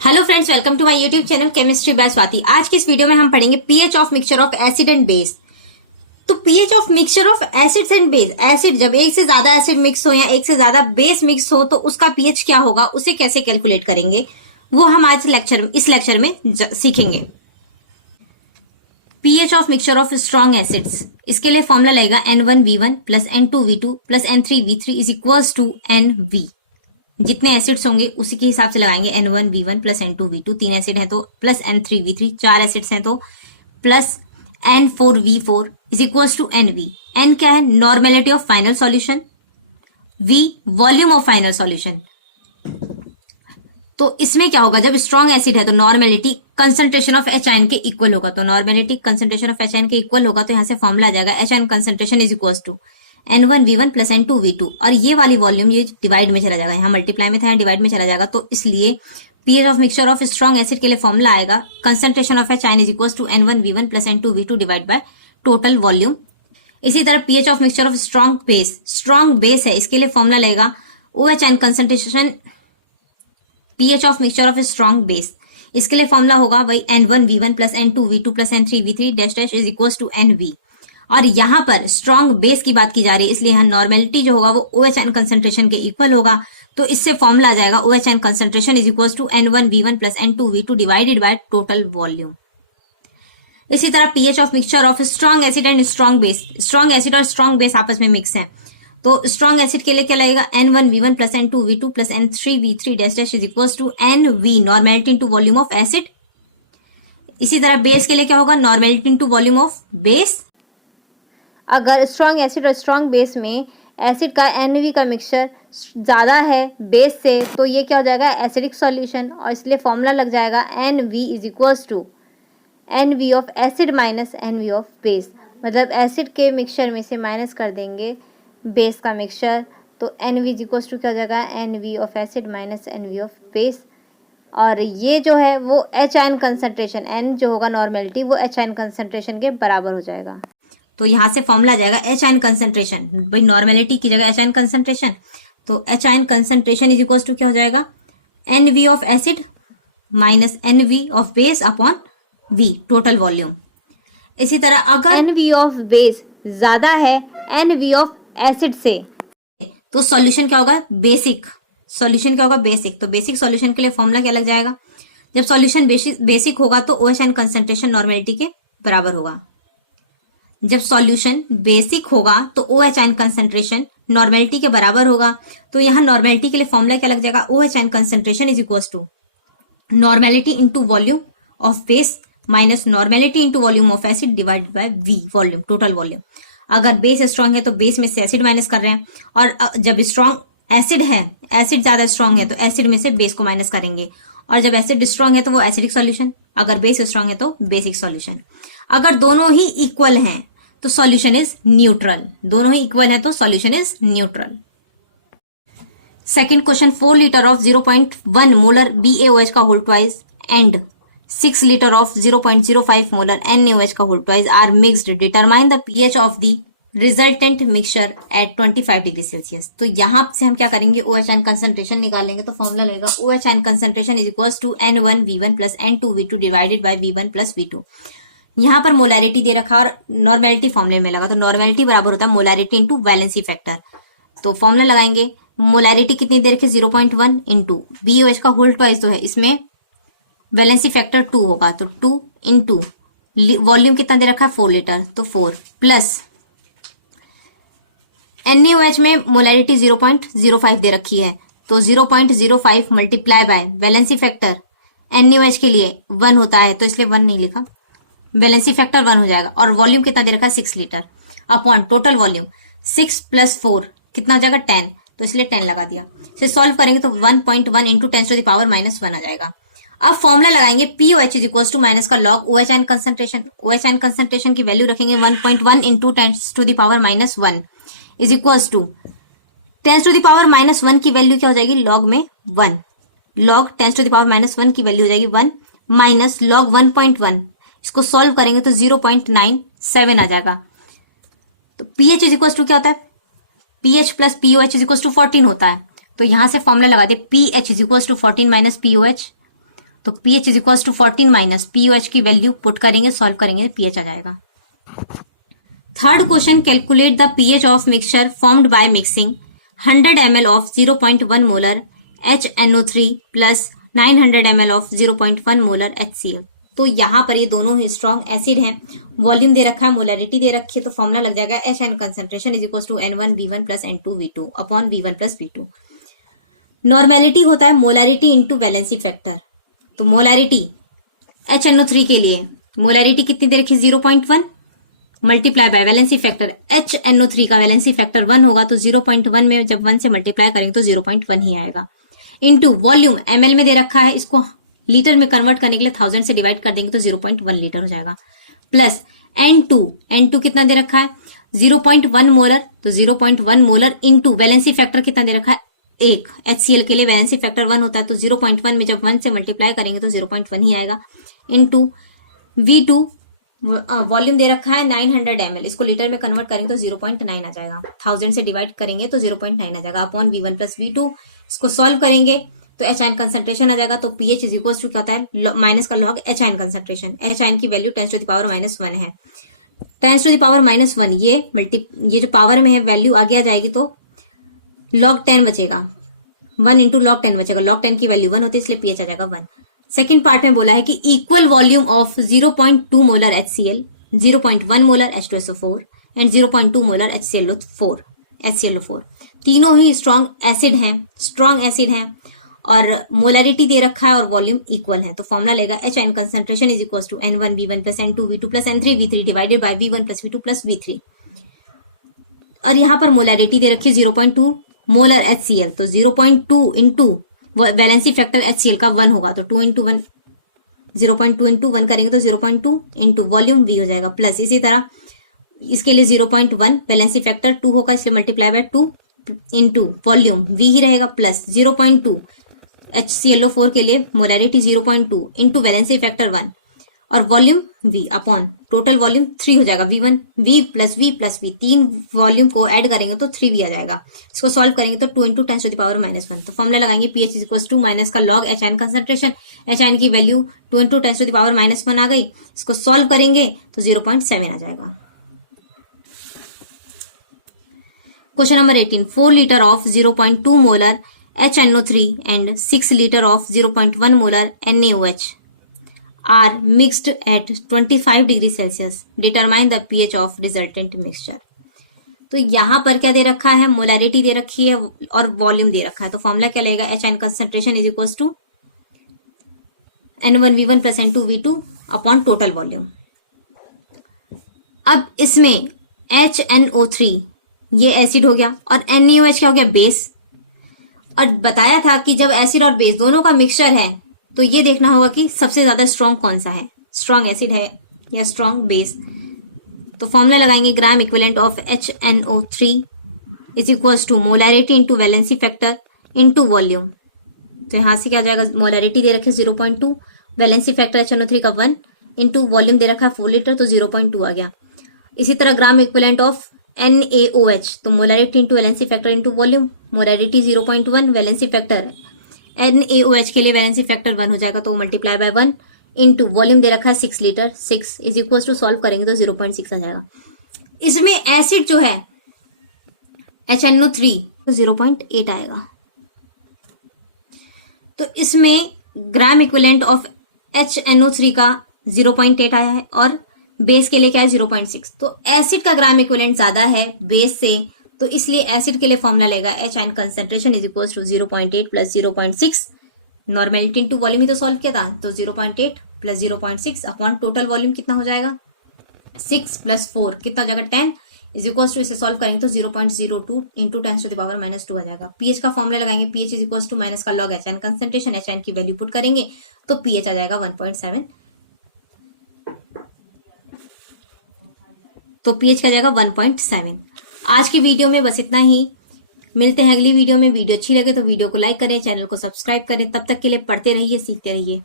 Hello friends, welcome to my YouTube channel chemistry by Swati. आज की इस वीडियो में हम पढ़ेंगे pH of mixture of acid and base. तो pH of mixture of acids and base, acid जब एक से ज्यादा एसिड मिक्स हो या एक से ज्यादा बेस मिक्स हो तो उसका पीएच क्या होगा, उसे कैसे कैलकुलेट करेंगे, वो हम आज इस लेक्चर में सीखेंगे। PH of mixture of strong acids, इसके लिए फॉर्मूला लगेगा N1V1 plus N2V2 plus N3V3 is equals to NV। जितने एसिड्स होंगे उसी के हिसाब से लगाएंगे। N1V1 प्लस N2V2, 3 एसिड है तो प्लस N3V3, 4 एसिड्स हैं तो plus N4V4 is equals to NV। N क्या है? Normality of final solution, V volume of final solution. तो इसमें क्या होगा, जब स्ट्रॉन्ग एसिड है तो normality concentration of H ion के इक्वल होगा, तो normality concentration of H ion के इक्वल होगा तो यहां से फॉर्मूला आ जाएगा H ion concentration is equals to N1V1 plus N2V2, और ये वाली वॉल्यूम ये डिवाइड में चला जाएगा, यहाँ मल्टीप्लाई में था, डिवाइड में चला जाएगा। तो इसलिए pH of mixture of strong acid के लिए फॉर्मूला आएगा concentration of H ion is equals to N1V1 plus N2V2 divide by total volume. इसी तरह pH of mixture of strong base है, इसके लिए फॉर्मूला लगेगा OH ion concentration, pH of mixture of strong base, इसके लिए formula होगा वही N1V1 plus N2V2 plus N3V3 dash dash is equals to NV। और यहाँ पर स्ट्रॉन्ग बेस की बात की जा रही है, इसलिए यहाँ नॉर्मेलिटी जो होगा वो OH आयन कंसंट्रेशन के इक्वल होगा, तो इससे फॉर्मूला आ जाएगा OH ion concentration is equals to N1V1 plus N2V2 divided by total volume. इसी तरह pH of mixture of strong acid and strong base, strong acid और स्ट्रॉन्ग बेस आपस में मिक्स हैं, तो स्ट्रॉन्ग एसिड के लिए क्या लगेगा N1V1 plus N2V2 plus N3V3 dash dash is equals to NV, normality into volume of acid. इसी तरह बेस के लिए क्या होगा, normality into volume of base. अगर स्ट्रॉन्ग एसिड और स्ट्रॉन्ग बेस में एसिड का NV का मिक्सचर ज़्यादा है बेस से, तो ये क्या हो जाएगा, एसिडिक सॉल्यूशन, और इसलिए फॉर्मूला लग जाएगा NV is equals to NV of acid minus NV of base. मतलब एसिड के मिक्सचर में से माइनस कर देंगे बेस का मिक्सचर, तो NV इज इक्वल्स टू क्या हो जाएगा, NV of acid minus NV of base. और ये जो है वो H आयन कंसंट्रेशन, N जो होगा नॉर्मेलिटी, वो H आयन कंसंट्रेशन के बराबर हो जाएगा। तो यहां से फॉर्मूला आ जाएगा H आयन कंसंट्रेशन, भाई नॉर्मेलिटी की जगह H आयन कंसंट्रेशन, तो H ion concentration is equals to क्या हो जाएगा, NV of acid minus NV of base upon V total volume. इसी तरह अगर NV ऑफ बेस ज्यादा है NV ऑफ एसिड से, तो सॉल्यूशन क्या होगा, बेसिक सॉल्यूशन क्या होगा, बेसिक। तो बेसिक सॉल्यूशन के लिए फॉर्मूला क्या लग जाएगा, जब सॉल्यूशन बेसिक होगा तो OH आयन कंसंट्रेशन नॉर्मेलिटी के बराबर होगा। जब सॉल्यूशन बेसिक होगा तो OH आयन कंसंट्रेशन नॉर्मेलिटी के बराबर होगा, तो यहाँ नॉर्मेलिटी के लिए फॉर्मूला क्या लग जाएगा, OH ion concentration is equals to normality into volume of base minus normality into volume of acid divided by V volume total volume. अगर बेस स्ट्रांग है तो बेस में से एसिड माइनस कर रहे हैं, और जब स्ट्रांग एसिड है, एसिड ज्यादा स्ट्रांग है तो एसिड में से बेस को माइनस करेंगे, और जब एसिड स्ट्रांग है तो वो एसिडिक सॉल्यूशन, अगर बेस स्ट्रांग है तो बेसिक सॉल्यूशन। अगर दोनों ही इक्वल हैं तो सॉल्यूशन इज न्यूट्रल, दोनों ही इक्वल है तो solution is neutral. Second question, 4 litre of 0.1 molar BaOH का whole twice and 6 litre of 0.05 molar NaOH का whole twice are mixed, determine the pH of the resultant mixture at 25 degree Celsius. तो यहां से हम क्या करेंगे, OH आयन कंसंट्रेशन निकालेंगे, तो फॉर्मूला लगेगा OH ion concentration is equals to N1V1 plus N2V2 divided by V1 plus V2। यहाँ पर मोलैरिटी दे रखा और नॉर्मेलिटी फॉर्मूले में लगा, तो नॉर्मेलिटी बराबर होता है मोलैरिटी इंटू वैलेंसी फैक्टर। तो फॉर्मूला लगाएंगे, मोलैरिटी कितनी दे रखी, 0.1 इंटू BaOH का होल ट्वाइस तो है, इसमें वैलेंसी फैक्टर 2 होगा, तो 2 इंटू वॉल्यूम कितना दे रखा है, 4 लीटर, तो 4 प्लस NaOH में मोलैरिटी 0.05 दे रखी है, तो 0.05 multiply by valency factor NaOH के लिए 1 होता है, तो इसलिए 1 नहीं लिखा, वैलेंसी फैक्टर 1 हो जाएगा, और वॉल्यूम कितना दे रखा है, 6 litre upon total volume 6 plus 4 कितना हो जाएगा, 10, तो इसलिए 10 लगा दिया। इसे सॉल्व करेंगे तो 1.1 into 10 to the power minus 1 आ जाएगा। अब फॉर्मूला लगाएंगे POH is equals to minus का log OH ion concentration, OH ion concentration की वैल्यू रखेंगे 1.1 into 10 to the power minus 1 is equals to 10 to the power minus 1 की value क्या हो जाएगी, लॉग में 1, log 10 to the power minus 1 की value हो जाएगी 1 माइनस लॉग 1.1, इसको सॉल्व करेंगे तो 0.97 आ जाएगा। तो पीएच इज इक्वल टू क्या होता है, pH plus POH is equal to 14 होता है, तो यहां से फॉर्मूला लगा दे, pH is equal to 14 minus POH, तो pH is equal to 14 minus POH की वैल्यू पुट करेंगे, सॉल्व करेंगे, pH आ जाएगा। Third question, calculate the pH of mixture formed by mixing 100 ml of 0.1 molar HNO3 plus 900 ml of 0.1 molar HCl। तो यहाँ पर ये दोनों ही स्ट्रॉन्ग एसिड हैं, वॉल्यूम दे रखा है, मोलरिटी दे रखी है, तो फॉर्मूला लग जाएगा HN concentration is equal to N1V1 plus N2V2 upon V1 plus V2। Normality होता है मोलरिटी इंटू वैलेंसी फैक्टर। तो मोलरिटी HNO3 के लिए मोलरिटी कितनी दे रखी, 0.1 multiply by valency factor HNO3 का वैलेंसी फैक्टर 1 होगा, तो 0.1 में जब 1 से मल्टीप्लाई करेंगे तो 0.1 ही आएगा, इंटू वॉल्यूम ml में दे रखा है, इसको लीटर में कन्वर्ट करने के लिए 1000 से डिवाइड कर देंगे तो 0.1 लीटर हो जाएगा, प्लस N2 कितना दे रखा है 0.1 मोलर, तो 0.1 मोलर इंटू वैलेंसी फैक्टर कितना दे रखा है 1, HCl के लिए वैलेंसी फैक्टर 1 होता है, तो 0.1 में जब 1 से मल्टीप्लाई करेंगे तो 0.1 ही आएगा, इंटू V2 वॉल्यूम दे रखा है 900 ml, इसको लीटर में कन्वर्ट करेंगे तो 0.9 आ जाएगा, 1000 से डिवाइड करेंगे तो 0.9 आ जाएगा, अपॉन V1 प्लस V2। इसको सॉल्व करेंगे तो HN कंसंट्रेशन आ जाएगा, तो pH इज इक्वल टू क्या होता है माइनस का लॉग HN कंसंट्रेशन। HN की वैल्यू 10 टू द पावर -1 है, 10 टू द पावर -1 ये जो पावर में है वैल्यू आगे आ जाएगी तो log 10 बचेगा, 1 इंटू log 10 बचेगा, log 10 की वैल्यू 1 होती है इसलिए pH आ जाएगा 1। सेकेंड पार्ट में बोला है कि equal volume of 0.2 molar HCl, 0.1 molar H2SO4 and 0.2 molar HClO4 तीनों ही स्ट्रॉन्ग एसिड हैं और मोलरिटी दे रखा है और वॉल्यूम इक्वल है, तो फॉर्मूला लेगा HN concentration is equal to N1V1 plus N2V2 plus N3V3 divided by V1 plus V2 plus V3। और यहाँ पर मोलरिटी दे रखी है 0.2 मोलर HCl, तो 0.2 इंटू वैलेंसी फैक्टर HCl का 1 होगा, तो 2 इंटू 1 0.2 इंटू 1 करेंगे तो 0.2 इंटू वॉल्यूम V हो जाएगा, प्लस इसी तरह इसके लिए 0.1 वैलेंसी फैक्टर 2 होगा इसलिए multiply by 2 into volume V ही रहेगा, प्लस 0.2 HClO4 के लिए मोलरिटी 0.2 इंटू वैलेंसी फैक्टर 1 और volume V upon total volume 3 हो जाएगा, V प्लस V, तीन वॉल्यूम को ऐड करेंगे तो 3V आ जाएगा। इसको सॉल्व करेंगे तो 2 इंटू 10 टू द पावर -1, तो फॉर्मूला लगाएंगे pH is equal to minus का लॉग HN कंसंट्रेशन, HN की value 2 into 10 to the power -1 आ गई, इसको सॉल्व करेंगे तो 0.7 आ जाएगा। Question number 18, 4 litre of 0.2 molar HNO3 and 6 litre of 0.1 molar NaOH are mixed at 25 degree Celsius, determine the pH of resultant mixture. तो यहाँ पर क्या दे रखा है, मोलरिटी दे रखी है और वॉल्यूम दे रखा है, तो फॉर्मूला क्या लगेगा HN concentration is equal to N1V1 plus N2V2 upon total volume. अब इसमें HNO3 ये एसिड हो गया और NaOH क्या हो गया, बेस। और बताया था कि जब एसिड और बेस दोनों का मिक्सचर है तो ये देखना होगा कि सबसे ज्यादा स्ट्रॉन्ग कौन सा है, स्ट्रॉन्ग एसिड है या स्ट्रॉन्ग बेस। तो फॉर्मूला लगाएंगे gram equivalent of HNO3 is equals to molarity into valency factor into volume. तो यहां से क्या आ जाएगा, मोलरिटी दे रखे 0.2, वैलेंसी फैक्टर HNO3 का 1 इंटू वॉल्यूम दे रखा है 4 लीटर, तो 0.2 आ गया। इसी तरह ग्राम इक्विवेलेंट ऑफ NaOH, तो molarity into valency factor into volume, molarity 0.1, valency factor NaOH के लिए वैलेंसी फैक्टर 1 हो जाएगा, तो मल्टीप्लाई बाय 1 इंटू वॉल्यूम दे रखा है 6 litre, 6 is equal to solve करेंगे तो 0.6 आ जाएगा। इसमें एसिड जो है HNO3 तो 0.8 आएगा। तो इसमें ग्राम इक्विवेलेंट ऑफ HNO3 का 0.8 आया है और बेस के लिए क्या है 0.6। तो एसिड का ग्राम इक्विवेलेंट ज्यादा है बेस से, तो इसलिए एसिड के लिए फॉर्मूला लेगा HN concentration is equal to 0.8 plus 0.6, normality into volume ही तो सॉल्व किया था, तो 0.8 प्लस 0.6 अपॉन टोटल वॉल्यूम कितना हो जाएगा 6 प्लस 4 कितना हो जाएगा 10 इज इक्वल टू, इसे सॉल्व करेंगे तो 0.02 इंटू 10 टू द पावर -2 आ जाएगा। pH का फॉर्मूला लगाएंगे, pH is equal to minus का लॉग HN कंसंट्रेशन, HN की वैल्यू पुट करेंगे तो pH आ जाएगा 1.7, तो pH का जाएगा 1.7। आज की वीडियो में बस इतना ही, मिलते हैं अगली वीडियो में। वीडियो अच्छी लगे तो वीडियो को लाइक करें, चैनल को सब्सक्राइब करें। तब तक के लिए पढ़ते रहिए, सीखते रहिए।